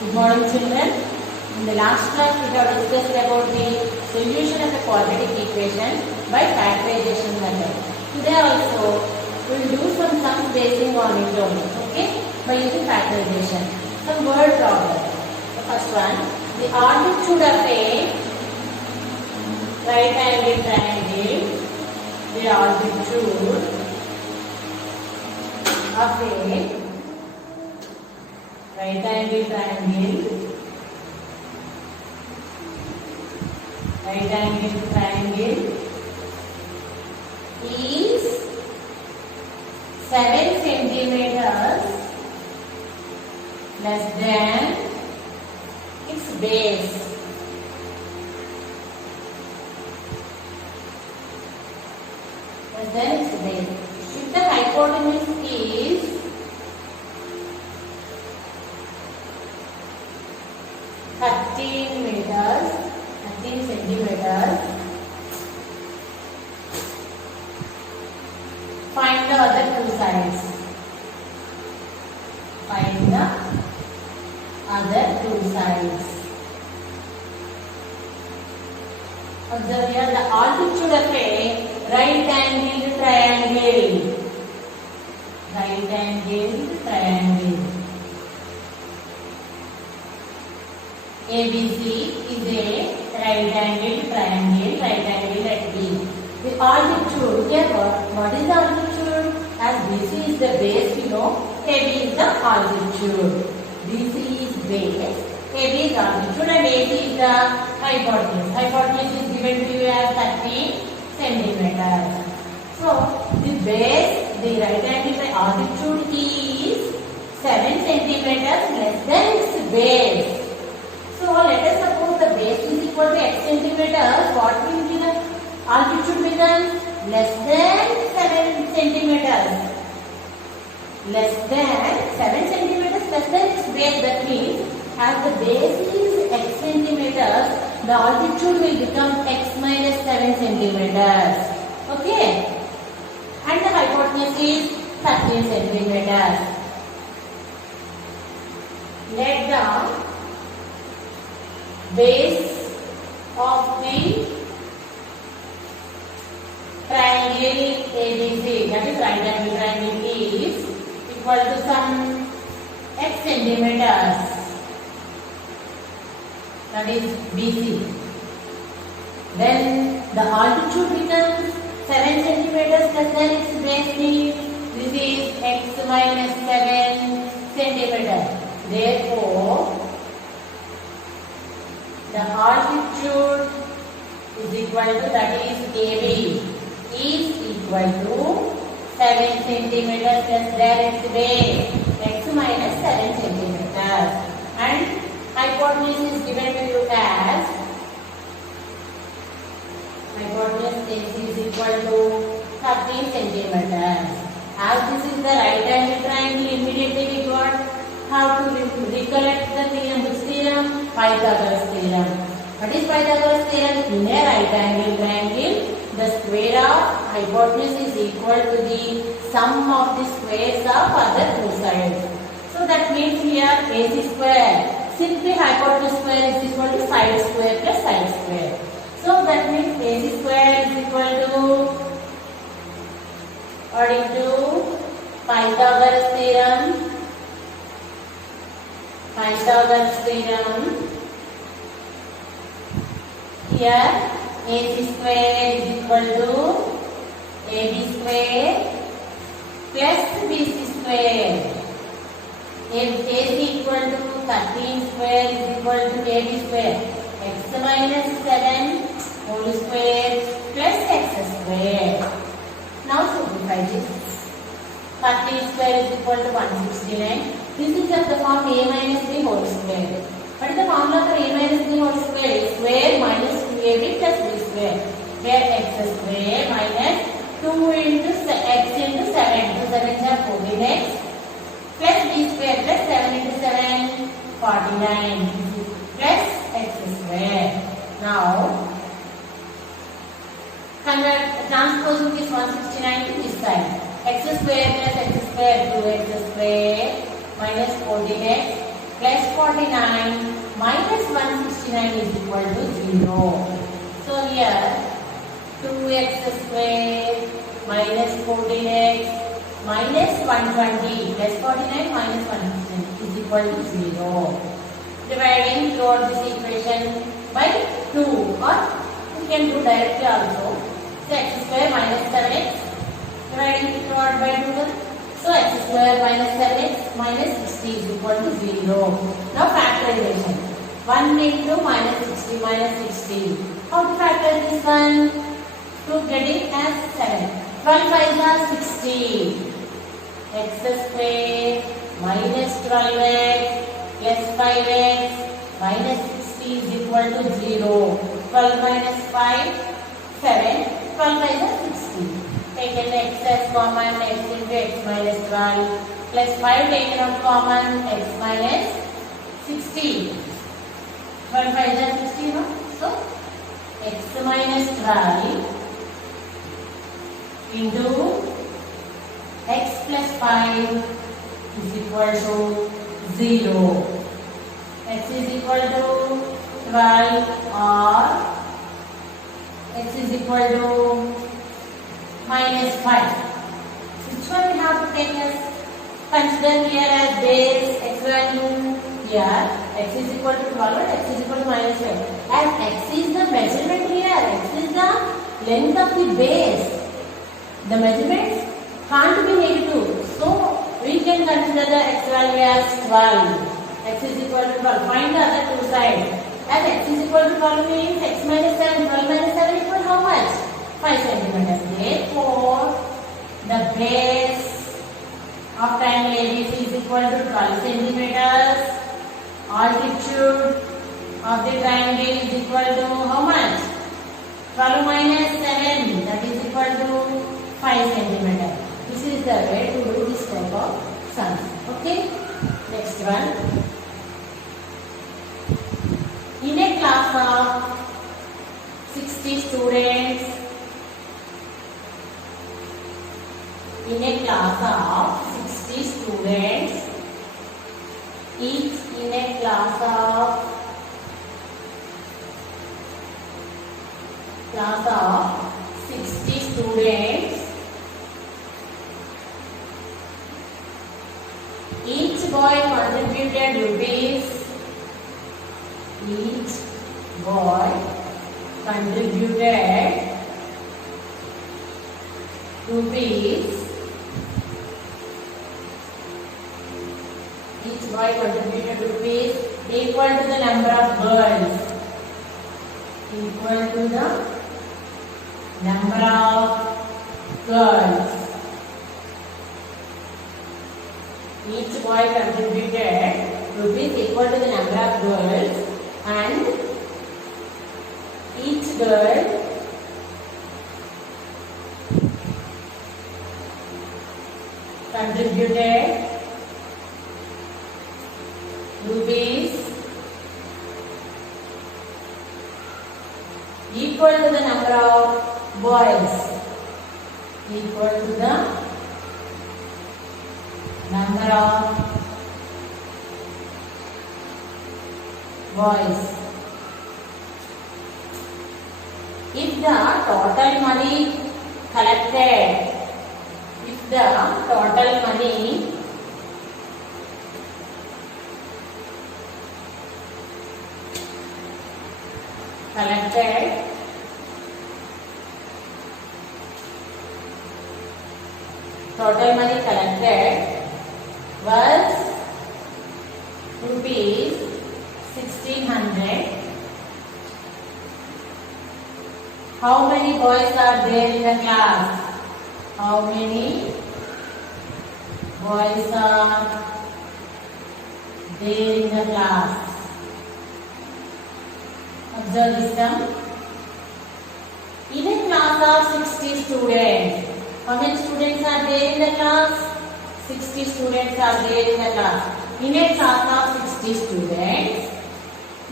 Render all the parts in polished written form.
Good morning, children. In the last class, we have discussed about the solution of a quadratic equation by factorization method. Today also, we will do some sums basing on it only, okay? By using factorization. Some word problems. The first one, the altitude of a right-angled triangle, the altitude of a right-angled triangle is 7 centimeters less than its base. Less than its base. If the hypotenuse is 13 centimeters. Find the other two sides. Observe here the altitude of a right-angled triangle. ABC is a right-angled triangle at B. The altitude, here what is the altitude? As BC is the base, we know AB is the altitude. BC is base, AB is altitude and AC is the hypotenuse. Hypotenuse is given to you as 13 centimeters. So, the base, the right-angled altitude is 7 centimeters less than its base. So let us suppose the base is equal to x centimeters. What will be the altitude becomes? Less than 7 centimeters. Less than 7 centimeters less than its base. That means as the base is x centimeters, the altitude will become x minus 7 centimeters. Okay? And the hypotenuse is 13 centimeters. Let the base of the triangle ABC, that is right-angled triangle, is equal to some x centimeters, that is BC. Then the altitude becomes 7 centimeters less than its base means this is x minus 7 centimeters. Therefore, the altitude is equal to, that is AB, is equal to 7 centimeters less than its base, x minus 7 centimeters. And hypotenuse is given to you as, hypotenuse is equal to 13 centimeters. As this is the right-angled triangle, immediately we got how to recollect the theorem. Which theorem? Pythagoras theorem. What is Pythagoras theorem? In a right-angled triangle, the square of hypotenuse is equal to the sum of the squares of other two sides. So that means here AC square. Simply hypotenuse square is equal to side square plus side square. So that means AC square is equal to, according to Pythagoras theorem, here AC square is equal to AB square plus BC square. AC equal to 13 square is equal to AB square. X minus 7 whole square plus x square. Now simplify this. 13 square is equal to 169. This is of the form a minus b whole square. What is the formula for a minus b whole square? A square minus 2ab plus b square. Where x square minus 2 into x into 7. So 7 is 14x plus b square plus 7 into 7, 49 plus x square. Now, transposing this 169 to this side. X square plus x square 2x square minus 14x plus 49 minus 169 is equal to 0. So here 2x square minus 14x minus 120 plus 49 minus 169 is equal to 0. Dividing throughout this equation by 2, or we can do directly also. So x square minus 7x dividing throughout by 2. So x square minus 7x minus 60 is equal to 0. Now factorization. 1 into minus 60 minus 60. How to factor this one? To get it as 7. 12 5s are 60. X square minus 12x plus 5x minus 60 is equal to 0. 12 minus 5, 7. 12 5s are 60. Taken x as common, x into x minus 12 plus 5 taken out common, x minus 60. 12 5s are 60, no? So x minus 12 into x plus 5 is equal to 0. X is equal to 12 or x is equal to minus 5. Which one we have to take as? Consider here as base x value. Here x is equal to 12 or x is equal to minus 5. As x is the measurement here, x is the length of the base. The measurements can't be negative. So we can consider the x value as 12. X is equal to 12. Find the other two sides. As x is equal to 12 means x minus 7. 12 minus 7 equal how much? 5 centimeters. Therefore, the base of triangle ABC is equal to 12 centimeters. Altitude of the triangle is equal to how much? 12 minus 7, that is equal to 5 centimeters. This is the way to do this type of sums. Okay? Next one. In a class of 60 students, in a class of 60 students, each in a class of 60 students, each boy contributed rupees. Each boy contributed rupees. Each boy contributed rupees equal to the number of girls. Equal to the number of girls. Each boy contributed rupees equal to the number of girls, and each girl contributed rupees equal to the number of boys. Equal to the number of boys. If the total money collected, if the total money collected was rupees 1600. How many boys are there in the class? How many boys are there in the class? Observe this sum. In a class of 60 students, how many students are there in the class? 60 students are there in the class. In a class of 60 students,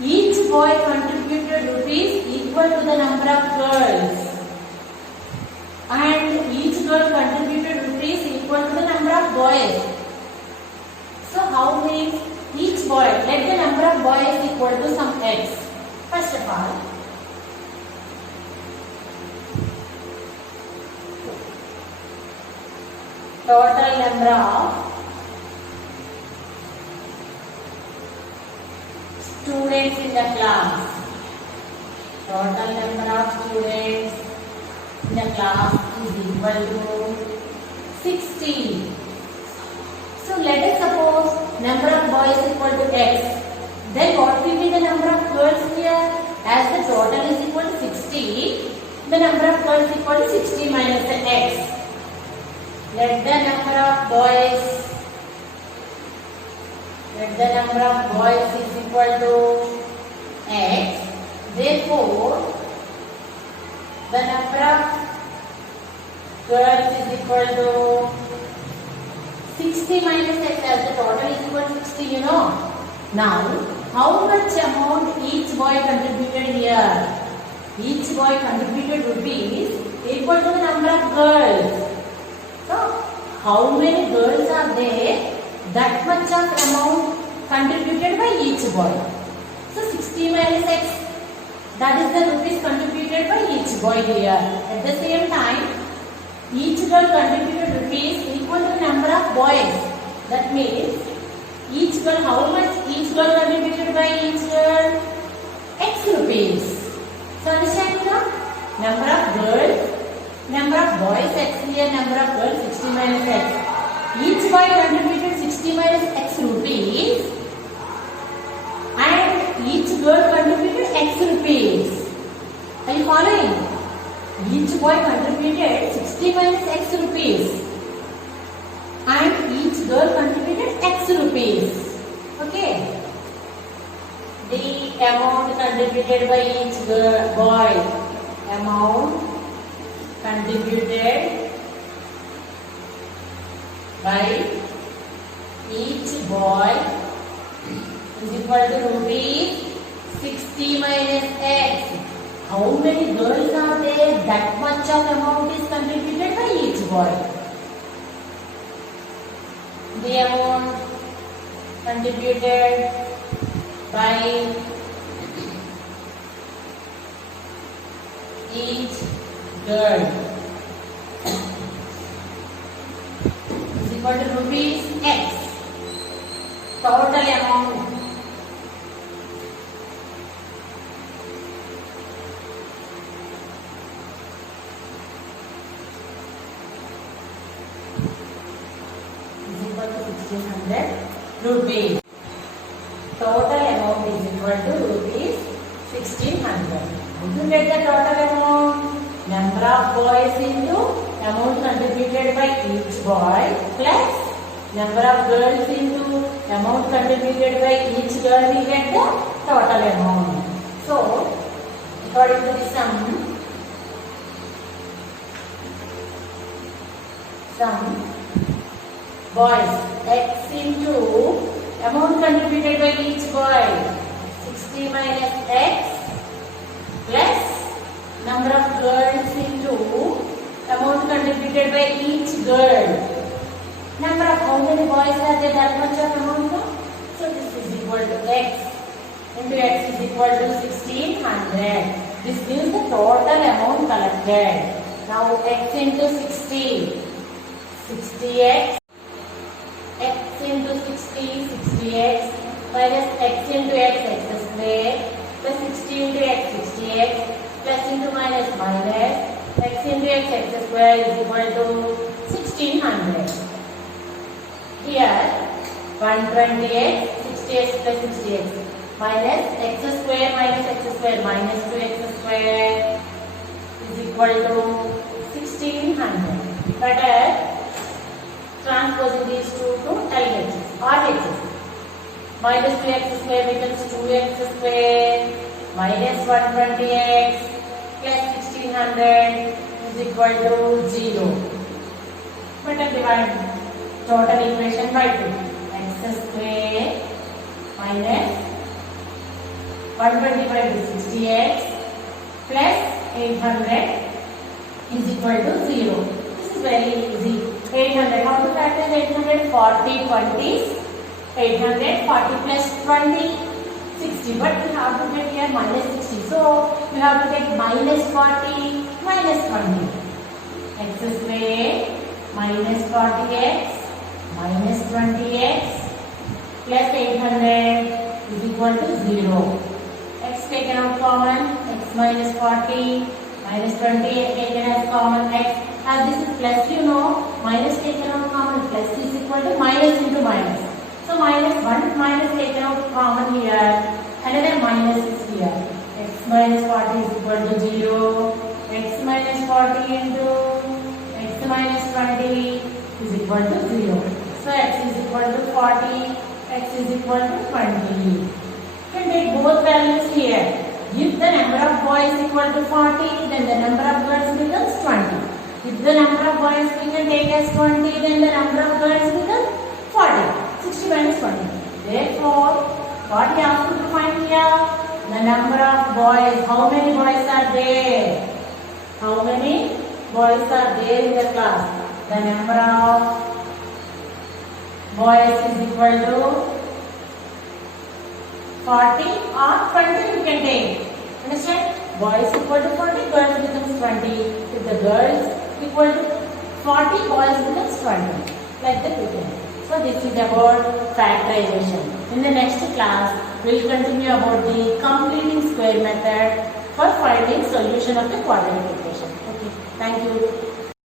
each boy contributed rupees equal to the number of girls, and each girl contributed rupees equal to the number of boys. So how many? Each boy x. First of all, total number of students in the class. Total number of students in the class is equal to 60. So let us suppose number of boys equal to x. Then what will be the number of girls here? As the total is equal to 60, the number of girls equal to 60 minus the x. Let the number of boys is equal to x. Therefore, the number of girls is equal to 60 minus x, as the total is equal to 60, you know. Now, how much amount each boy contributed here? Each boy contributed rupees equal to the number of girls. So, how many girls are there? That much of amount contributed by each boy. So, 60 minus x, that is the rupees contributed by each boy here. At the same time, each girl contributed rupees equal to the number of boys. That means, each girl, how much each girl contributed by each girl? X rupees. So, understand now? Number of girls, number of boys, x here, number of girls, 60 minus x. Each boy contributed 60 minus x rupees and each girl contributed x rupees. Are you following? Each boy contributed 60 minus x rupees and each girl contributed x rupees. Okay. The amount contributed by each boy, amount contributed by each boy is equal to rupees 60 minus x. How many girls are there? That much of amount is contributed by each boy. The amount contributed by each girl is equal to rupees x. Total amount is equal to 1600 rupees. Total amount is equal to rupees 1600. Would you get the total amount? Number of boys into amount contributed by each boy plus number of girls into amount contributed by each girl, we get the total amount. So, according to the sum boys x into amount contributed by each boy 60 minus x plus number of girls into amount contributed by each girl. Number of how many boys are there, that much of amount? So this is equal to x into x is equal to 1600. This gives the total amount collected. Now x into 60, 60x, x into 60, 60x minus x into x square plus 60 into x, 60x plus into minus x into x square is equal to 1600. Here 120x, 60x plus 60x minus x square minus 2x square is equal to 1600. Better transposing these two to LHS or HS. Minus 2x square becomes 2x square minus 120x plus 1600 is equal to 0. Better divide total equation by 2. X square minus 120 by 60x plus 800 is equal to 0. This is very easy. 800. How to factor 800? 40 20s. 840 plus 20. 60, but we have to get here minus 60. So we have to get minus 40, minus 20. X square minus 40x minus 20x plus 800 is equal to 0. X taken out common, x minus 40 minus 20 taken as common, x as this is plus, you know, minus taken out common, plus is equal to minus into minus. So minus 1 minus taken out common here, another minus is here. X minus 40 is equal to 0. X minus 40 into x minus 20 is equal to 0. So x is equal to 40, x is equal to 20. You can take both values here. If the number of boys is equal to 40, then the number of girls becomes 20. If the number of boys we can take as 20, then the number of girls becomes 40. 60 minus 20. Therefore, what we have to find here? The number of boys. How many boys are there? How many boys are there in the class? The number of boys is equal to 40 or 20 you can take. Understand? Boys equal to 40, girls becomes 20. If the girls equal to 40, boys becomes 20. Like that we can. So this is about factorization. In the next class, we will continue about the completing square method for finding solution of the quadratic equation. Okay. Thank you.